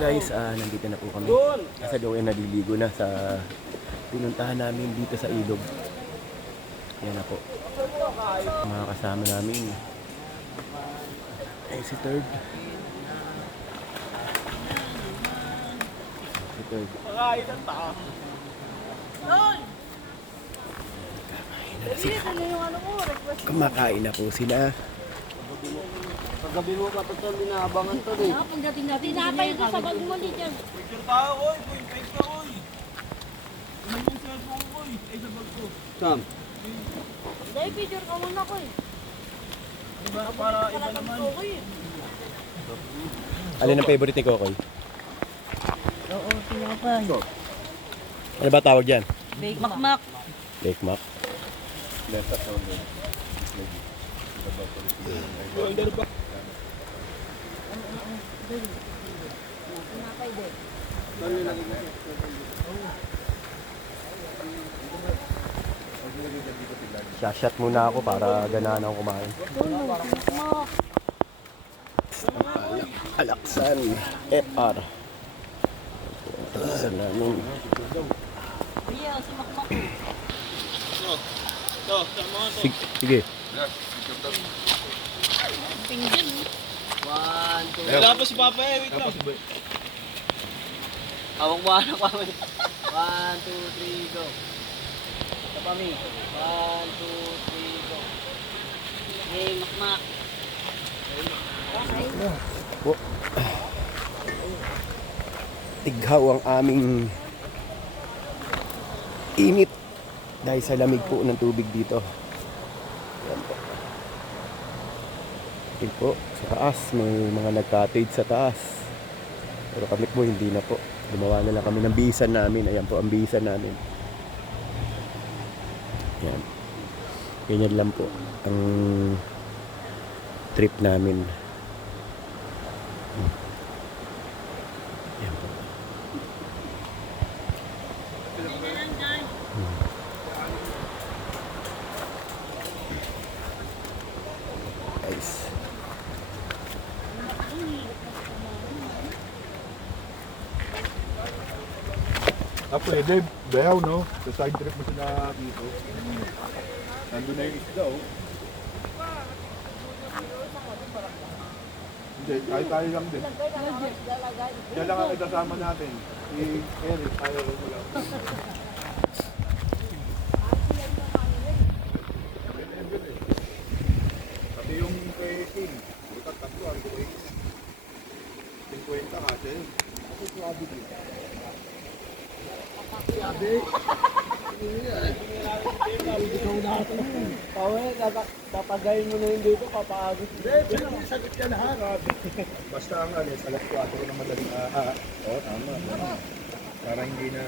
Guys, nandito na po kami. Nasa Joey naliligo na sa pinuntahan namin dito sa ilog. Yan na po. Mga kasama namin. Ay, si Third. Si Third. Kumakain na po sila. Paggabi mo pa ito, binaabangan ito eh. Pagdating natin, tinapay ito sa bag mo dyan. Picture tayo, oy! Point 5 ka, oy! Ano yung cellphone ko, oy? Ay, sa bag ko. Sam? Dahil picture ka muna ko eh. Diba, para iba naman. Alin ang favorite ni Kokoy? Oo, tinapay. Ano ba tawag dyan? Bake makmak. Lake Mac. Tinapay din. Shot muna ako para ganahan akong kumain. Alaksan. FR. Alaksan namin. Iya, si makmak. Ito, sama mo ito. Sige. Pinggan. 1, 2, Wala pa si Papa eh, wait lang. Hawak mo anak kami. 1, 2, 3, go. Ito pa mi. 1, 2, 3, go. Hey, makmak. Tighaw ang aming init dahil sa lamig po ng tubig dito. Yan po. Yan po, sa taas may mga nag-cottage sa taas. Pero kami po hindi na po. Gumawa na lang kami ng bisan namin. Ayan po ang bisan namin. Yan. Ganyan lang po ang trip namin. Yan po. Guys. Pwede, bayaw, no? Sa side trip mo sila dito. Nandun na yung isda, oh. Hindi, kahit tayo lang din. Diyan lang ang itasama natin. Si Eric, tayo rin mo lang. Pati yung kay Tim, bukat tatlo, ang kuhay. 50 kasi yun. Ako suwabi din. Papagayin mo na yun dito, papagod. Hindi, sagot ka na ha. Basta ang alis, alas 4 na madaling oo, tama. Para hindi na,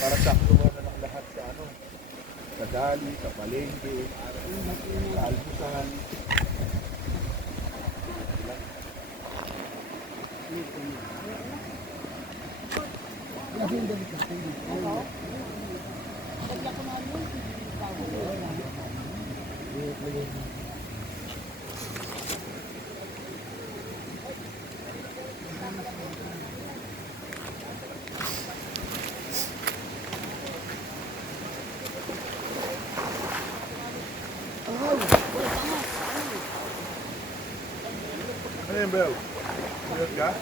para sakto na lang lahat sa ano. Sa dali, sa palengke, sa alpusan. Ano yan, Bel? Mayroon ka?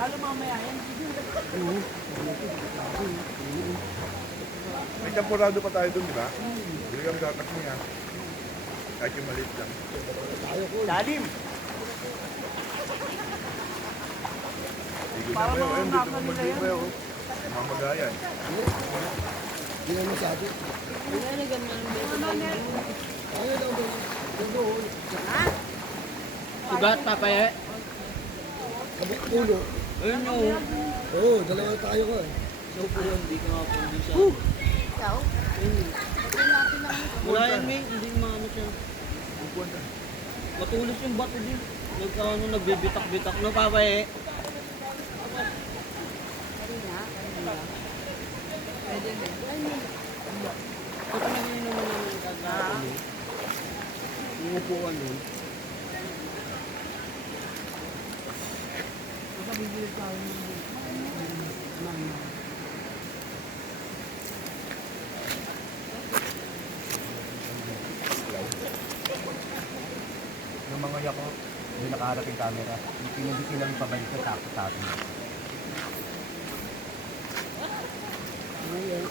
Lalo mamaya yan. May temporado pa tayo dun, di ba? Hindi kami tatak niya. Kahit yung maliit lang. Dalim! Hindi na mayo, hindi ko mag-di mayo. Mamagayan. Nilalagyan mo ng beto. Sugat, papaye. Ayun yung... Oo, dalawa tayo ko eh. So, po yun, hindi ka mapundi siya. Ikaw? Wala yan, Ming. Hindi maano siya. Matulis yung bato din. Nagkaano, nagbibitak-bitak. No, papaye? Pwede na. Ito nag-iinom mo naman kagabi. Yung upuan nun. Baka bibili tayo ng Yung mga yako, hindi nakaharap yung camera. Hindi silang pabalik sa takot sa atin. Ngayon.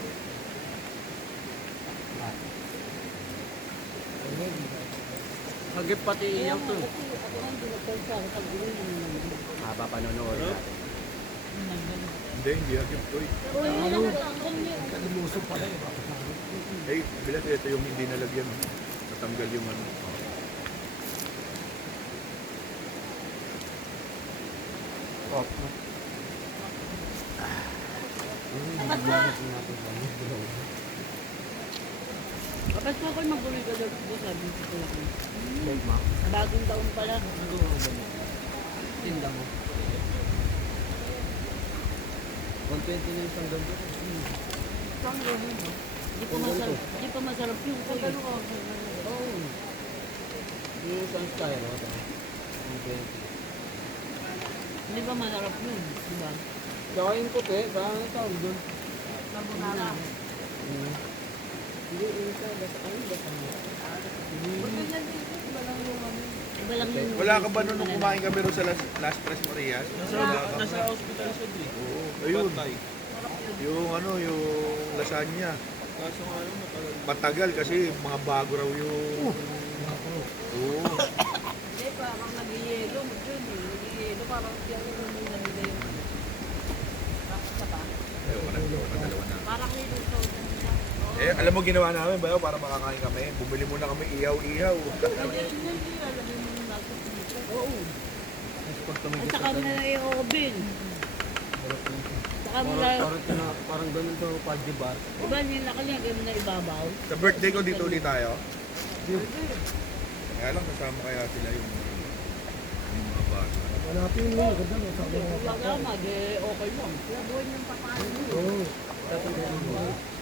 Hagip pati iyak to. Kasi ako nga hindi nagpansa ako pag uwi naman. Haba panonood natin. Hindi agip ko eh. Uy, Kalimuso pala eh. Eh, bilas ito yung hindi nalagyan. Natanggal yung ano. kapag ko ako'y maguloy ka daw po sabi ko ko. Bagong taon pala. Tinda mo. 120 na isang ganito. Saan gawin mo? Di pa masarap yung kung ano ka. Oo. Yung isang style, no? 120. Di ba masarap yun? Di ba? Saka yung puti, saka ang tawag doon. Nabunala. Hindi, yung isa, basta ano, basta mo. Iba lang yung... Wala ka ba nung kumain kami ron sa Last Press Marias? Nasa hospital siya di. Oo. Ayun. Yung ano, yung lasagna. Kaso nga ano, matagal. Matagal kasi mga bago raw yung... Oo. Hindi, parang nag-yelo mo dyan eh. Nag-yelo, parang siya rin yung nabigay yung ano. Isa pa? Ayun, dalawa na. Parang niluto. Eh, alam mo ginawa namin ba para makakain kami? Bumili muna kami ihaw-ihaw. Hindi, lalagay mo yung nasa dito. Oo. At saka mo na yung oven. Saka mo na... Parang ganun to, Paddy Bar. Diba nilaki niya, gano'n na ibabaw. Sa birthday ko dito ulit tayo. Kaya lang kasama kaya sila yung mga bata. Hanapin mo. Ganda mo. Sabi mo. Wag naman, okay lang. Labuhin yung papaano mo. Oo.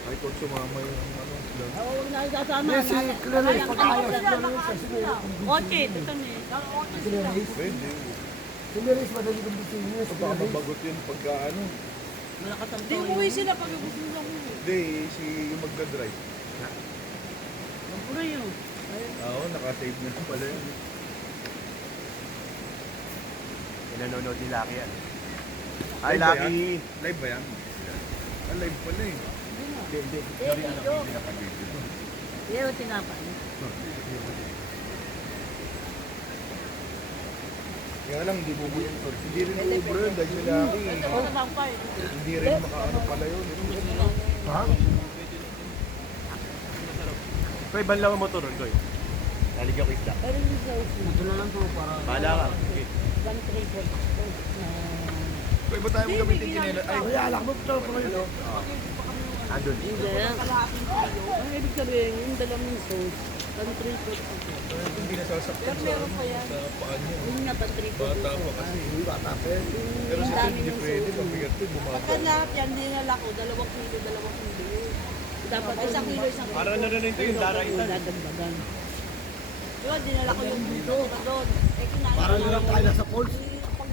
Ay, kung sumama yung ano. lang. Oo, huwag na isasama. Yes, si Clarice. Pagkayos na rin sa Oche, ito na eh. Si Clarice. Pwede. Si Clarice madali kong bisingin. Si Baka Clarice. mabagot yun pagka ano. Malakas ang toyo. sila pag gusto nila mo. Hindi, si yung magdadrive. Ang puro yun. Oo, nakasave na pala yun. Pinanonood ni Lucky yan. Ay, Live ba Lucky! Live ba yan? Ah, live pala eh. Hindi. Sorry, dito. Pero tinapay. Kaya lang, hindi rin ubro yun dahil sila Ito na lang pa eh. hindi rin makaano pala yun. Ha? Koy, banlaw ang motor ron, Koy. Naligyan ko isda. Pero yung sauce mo. Ito na lang to, para... Bahala ka. Sige. 1-3 Pwede ba tayo gamitin kinela? Ay, Kaya alak mo. Ito pa kayo. Andun. Hindi. Ang ibig sabihin, yung dalawang sauce, 1-3 hindi nasasaktan sa ano, sa paan niya. Yung nga 1-3 Bata pa kasi. Bata pa eh. Pero Ang sa dami hindi ng pwede, sauce. mabigat to, bumaba. Pagka lahat yan, dinala ko, 2 kilo. Dapat Isang kilo, isang kilo. Para na rin ito yung daraitan. dadagdagan. Diba, dinala ko yung buto na doon. Eh, kinain Parang ko lang tayo nasa falls.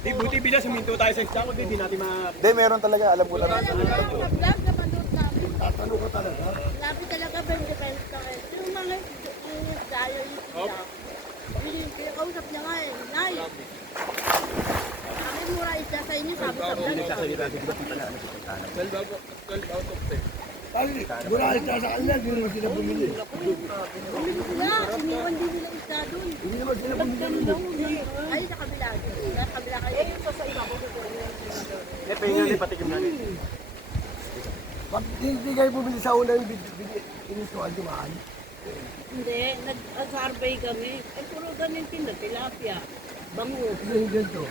Di, buti bila, suminto tayo sa isda ko. Di natin Hindi, meron talaga. Alam ko na rin. Vlog na panood namin. Tatanong ka talaga. Lapit talaga, 20 pesos ka rin. Yung mga dahil yung sila. Pinakausap niya nga eh. Nay, ang mura isda sa inyo, sabi sa vlog. nagsasalita. Di ba pala ano si Tantana? 12 out of 10. Wala ito sa kanila. Hindi naman sila bumili. Bumili sila, iniwan din nila isda doon. Hindi naman sila bumili. Ay, sa kabila. Sa kabila kayo. Eh, ito sa iba ko. Eh, pahinga din, patikim natin. Pag hindi kayo bumili sa una yung inusuan yung mahal. Hindi, nag-survey kami. Eh, puro ganyan tinda, tilapia, bangus, Ano yung ganito?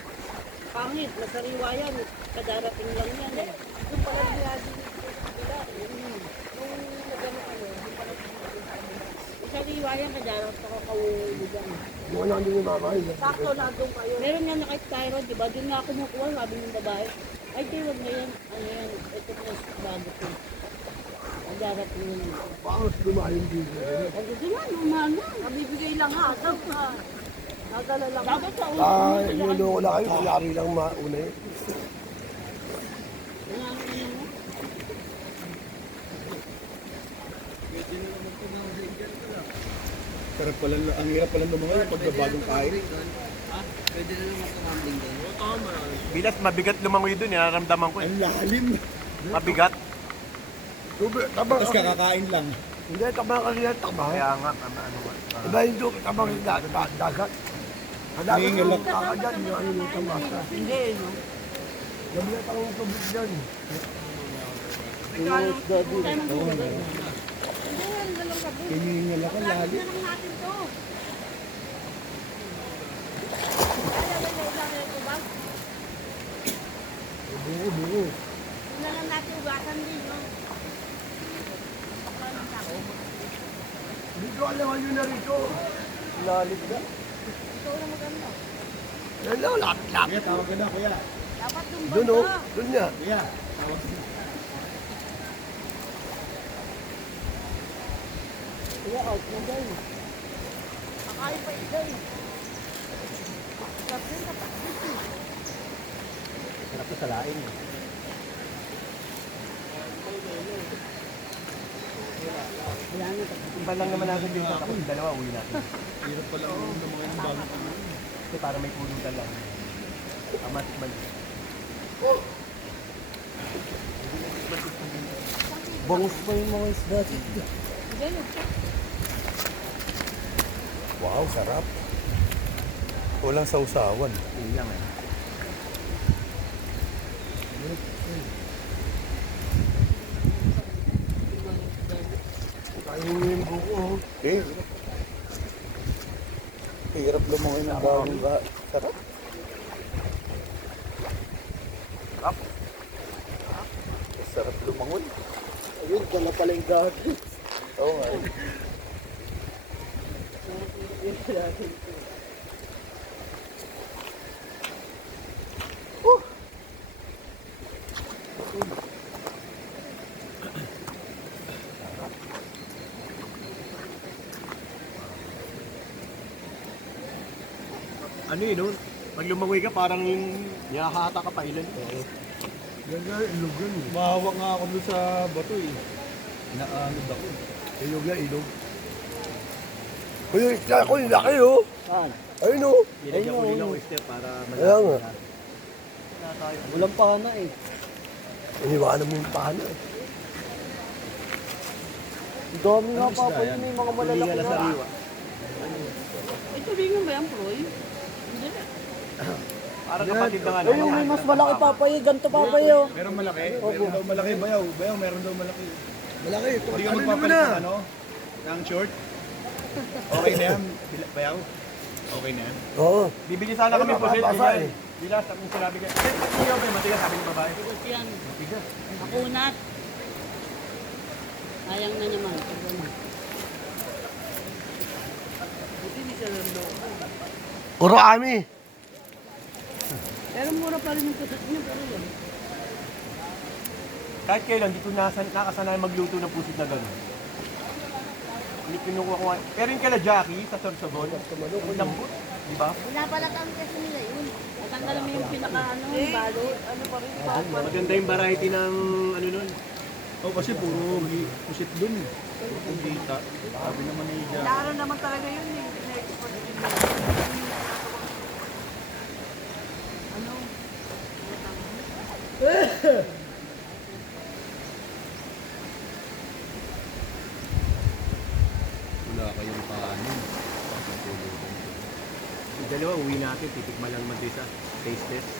pangit, masariwa yan. Kadarating lang yan eh. Doon pala nila din sa kabila. Nung nagano ano, yung pala masariwa yan, kadarating ako kawulugan. Yung ano din yung mama. Sakto na doon kayo. Meron nga nakit-tyro, di ba? Doon nga ako kumukuha, sabi ng babae. Ay, di, wag na yan. Ano yan, ito na bago ko. Darating na naman. Bakit lumayon dito? Pag gusto nga, umano. Nabibigay lang hatag ka. Nadala lang. Dapat sa ulo. Niloloko na kayo. Kayari lang mauna yun. Sarap pala, ang hirap pala lumangoy pag bagong kain. Pwede na naman tumambling doon. Bilas, mabigat lumangoy dun, nararamdaman ko eh. Ang lalim. Mabigat. Tubig, tabang Tapos kakakain lang. Hindi, tabang kasi yan, tabang. Kaya nga, ano nga. Iba yung tubig, tabang yung dagat. Ang dagat Nangingalak. yung kakagan, yung ano yung tabang. Hindi, no? Nabigat ang tubig dyan. Hinihingal ako, lalim. Na lang natin to. Buo. Na lang natin ugasan din, no? Dito alam mo yun na rito. Lalit na. Ikaw na maganda. Yan lang, lapit. Kuya, tawag ka na, kuya. Dapat yung Doon o, banda. doon niya. Kuya, tawag ka na. Kaya out na dyan. Kakain pa ito eh. Sabi na pa. Sarap ko sa laing eh. Wala na. Iba lang naman natin dito. Tapos dalawa, uwi natin. Hirap pala lumangoy ng bagong kain. Kasi para may pulutan lang. Amatikman. Bangus pa yung mga isda. Wow, sarap. Walang sausawan. Yun lang eh. Kain mo yung buko. Eh, hirap lumangoy ng bagong kain. Sarap. Sarap. Sarap lumangoy. Ayun, dala pala yung garden. Oo nga. Ano yun, no? Pag lumangoy ka, parang niyahata ka pa ilan. Yan na, ilog yun. Mahawak nga ako doon sa bato eh. Naanod ako. Ilog na, ilog. Uy, yung isla ko, yung laki oh. Saan? Ayun oh. Nilagyan ko nila oyster para Kaya nga. Walang pana eh. Iniwanan mo yung paano eh. Ang dami nga pa pa yun, may mga Hindi malalaki ka na na. sariwa. Ito bingon ba yan, Proy? Hindi na. Parang kapatid na nga Ay, yung may mas malaki papay, ganito papay oh. Meron malaki? Meron daw malaki. Bayaw, bayaw, meron daw malaki. Malaki. Hindi ka Ano naman magpapalit na? ng ano? Ng short? Okay na yan, bayaw? Okay na yan. Oo. Bibili sana kami Ay, po sa mababasa eh. Bilas, akong sinabi ka. Hindi ako matigas, sabi ng babae. Tigas yan. Matigas. Makunat. Sayang na naman. Buti hindi siya nandoko. Puro ami. Pero mura pa rin yung putot niya. Pero yun. Kahit kailan, di ko nakasanay magluto ng pusit na gano'n. Hindi kinukuha ko. Pero yung kala Jackie, sa Sorsogon, ang lambot, di ba? Binabalatan kasi nila yun. Natanggal mo yung pinaka ano, balot. Ano pa rin? Maganda yung variety ng ano nun. Oh, kasi puro pusit dun eh. Puro pugita. Sabi naman ni Jack. Kailangan naman talaga yun eh. Pina-export din nila. Ano? Wala kayong kanin. Yung dalawa, uwi natin, titikman lang naman isa. Taste test.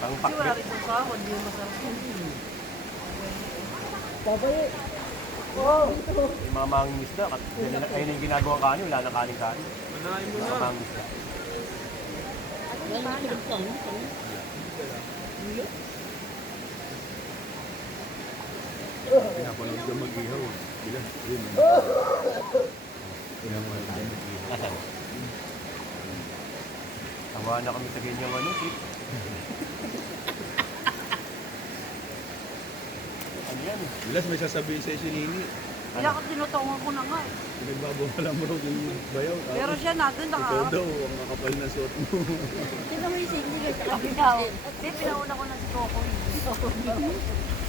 Pang Kasi wala pakbet. rin sa sahod, hindi yung masarap yun. Yung mga manging isda, ayun yung ginagawa kanin, wala nang kanin-kanin. Manahin mo Mga na. manging isda. Wala na tulog ka, ano? Pinapanood ka mag-ihaw. Bilang, yun. Pinapanood ka mag-ihaw. Asan? Tawa na kami sa ganyang ano, tip. Ano yan? Las, may sasabihin sa'yo si Nini. Kaya ako tinutungan ko na nga eh. Pinagbabawalan mo raw yung bayaw. Pero siya natin Ikaw naka... daw, ang kakapal na suot mo. Sino mo yung significant? Sabi daw, hindi, pinauna ko na si Coco.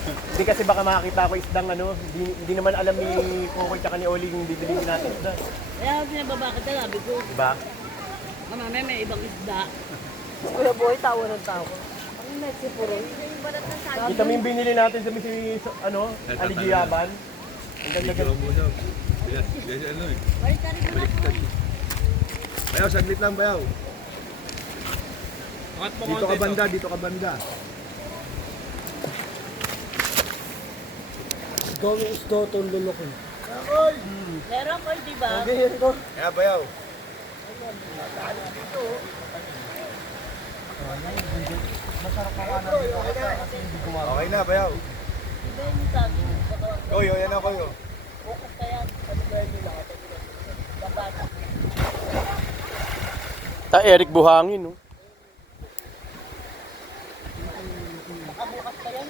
Hindi kasi baka makakita ko isdang ano, hindi naman alam ni Kokoy tsaka ni Oli yung bibilin natin isda. Kaya pinababa ka na, sabi ko. Diba? Mamaya may ibang isda. Kuya Boy, tawa ng tawa. Ang Mexico rin. Yung balat na sa Kita mo yung binili natin sa ano, Aligiyaban. Ang ganda Ikaw mo daw. Bilas ano eh. Balik ka rin na po. Bayaw, saglit lang bayaw. Angat mo Dito ka banda, dito ka banda. Gawin isdo itong lulok eh. Meron ko, di ba? Ganyan ko. Kaya bayaw. Okay na, bayaw. Di ba yung sabi? Koyo, yan ako yo. Bukas pa yan. Sa lugar nila. Babata. Ta Eric Buhangin, no? Bukas pa yan.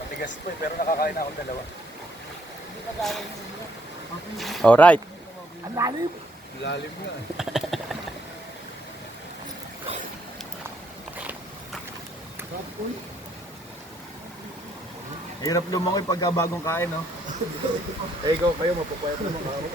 Matigas po eh, pero nakakain na akong dalawa. Alright. Lalim nga eh. Hirap lumangoy pagka bagong kain, no? Eh, ikaw, kayo, mapapayat naman ako.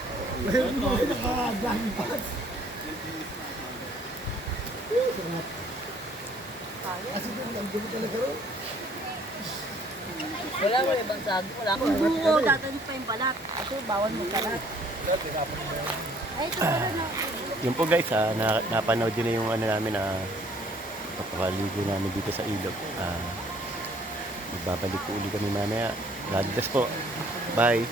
Wala mo ibang sabi. Wala ko. Oo, dadalit pa yung balat. Kasi bawal mo balat. Ay, ito pala na. Yun po guys, napanood yun na yung ano namin na papakaligo namin dito sa ilog. Magbabalik po uli kami mamaya. God bless po. Bye.